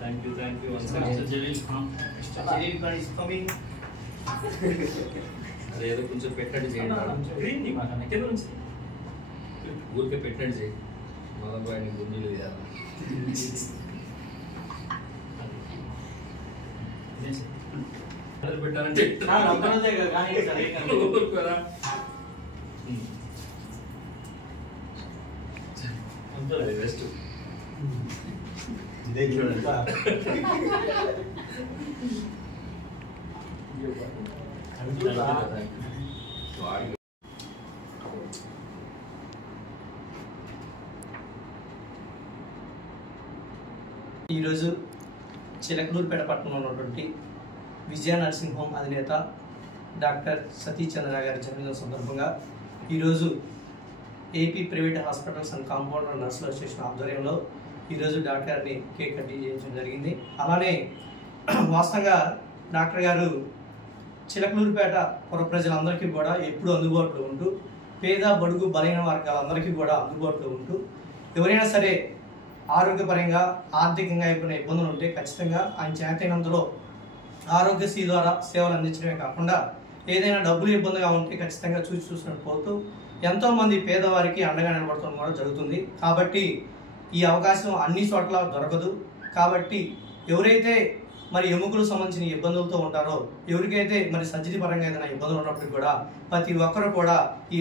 Thank you. Mr. Jalil. Jalil is coming. అదే ఏదో కొంచెం పెట్టండి చేయండి ఊరికే పెట్టండి చేయి మొదలు ఆయన గుండీలు పెట్టాలంటే బెస్ట్ ఈరోజు చిలకలూరుపేట పట్టణంలో ఉన్నటువంటి విజయ నర్సింగ్ హోమ్ అధినేత డాక్టర్ సతీష్ చంద్ర గారి జన్మదిన సందర్భంగా ఈరోజు AP private hospitals and compounder నర్సుల అసోసియేషన్ ఆధ్వర్యంలో ఈరోజు డాక్టర్ గారిని కేక్ కటింగ్ చేయించడం జరిగింది. అలానే వాస్తవంగా డాక్టర్ గారు చిలకలూరుపేట పుర ప్రజలందరికీ కూడా ఎప్పుడూ అందుబాటులో ఉంటూ పేద బడుగు బలహీన వర్గాలందరికీ కూడా అందుబాటులో ఉంటూ ఎవరైనా సరే ఆరోగ్యపరంగా ఆర్థికంగా ఏమైనా ఇబ్బందులు ఉంటే ఖచ్చితంగా ఆయన చేతైనంతలో ఆరోగ్యశ్రీ ద్వారా సేవలు అందించడమే కాకుండా ఏదైనా డబ్బులు ఇబ్బందిగా ఉంటే ఖచ్చితంగా చూసినట్టు పోతూ ఎంతోమంది పేదవారికి అండగా నిలబడటం కూడా జరుగుతుంది. కాబట్టి ఈ అవకాశం అన్ని చోట్ల దొరకదు. కాబట్టి ఎవరైతే మరి ఎముకలకు సంబంధించిన ఇబ్బందులతో ఉంటారో, ఎవరికైతే మరి సర్జరీ పరంగా ఏదైనా ఇబ్బందులు ఉన్నప్పటికీ కూడా ప్రతి ఒక్కరు కూడా ఈ